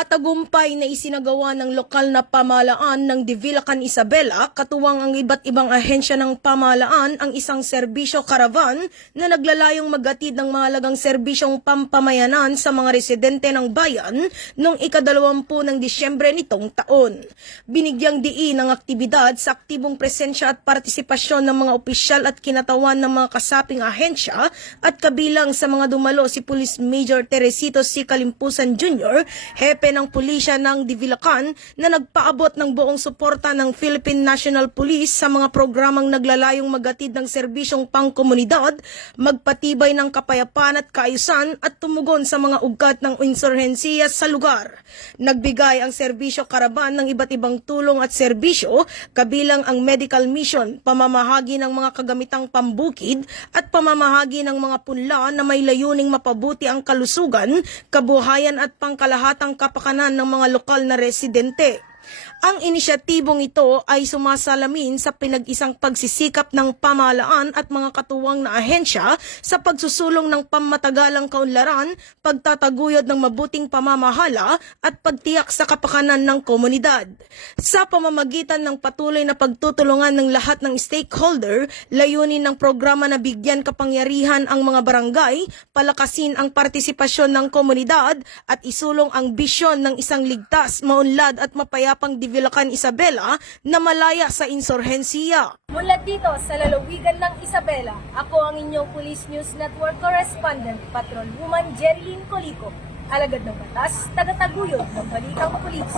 Matagumpay na isinagawa ng lokal na pamahalaan ng Divilacan, Isabela, katuwang ang iba't ibang ahensya ng pamahalaan ang isang serbisyo karavan na naglalayong maghatid ng mahalagang serbisyong pampamayanan sa mga residente ng bayan noong ika-20 ng Disyembre nitong taon. Binigyang diin ang aktibidad sa aktibong presensya at partisipasyon ng mga opisyal at kinatawan ng mga kasaping ahensya at kabilang sa mga dumalo si Police Major Teresito C. Kalimpusan Jr., hepe ng pulisya ng Divilacan na nagpaabot ng buong suporta ng Philippine National Police sa mga programang naglalayong maghatid ng serbisyong pangkomunidad, magpatibay ng kapayapaan at kaayusan at tumugon sa mga ugat ng insurhensiya sa lugar. Nagbigay ang serbisyo karaban ng iba't ibang tulong at serbisyo, kabilang ang medical mission, pamamahagi ng mga kagamitang pambukid at pamamahagi ng mga punla na may layuning mapabuti ang kalusugan, kabuhayan at pangkalahatang kapakanan ng mga lokal na residente. Ang inisyatibong ito ay sumasalamin sa pinag-isang pagsisikap ng pamahalaan at mga katuwang na ahensya sa pagsusulong ng pammatagalang kaunlaran, pagtataguyod ng mabuting pamamahala at pagtiyak sa kapakanan ng komunidad. Sa pamamagitan ng patuloy na pagtutulungan ng lahat ng stakeholder, layunin ng programa na bigyan kapangyarihan ang mga barangay, palakasin ang partisipasyon ng komunidad at isulong ang bisyon ng isang ligtas, maunlad at mapayapang Divilacan, Isabela na malaya sa insurhensiya. Mula dito sa lalawigan ng Isabela, ako ang inyong Police News Network Correspondent, Patrolwoman Jerilyn Colico, alagad ng batas, tagataguyod ng balitang pulis.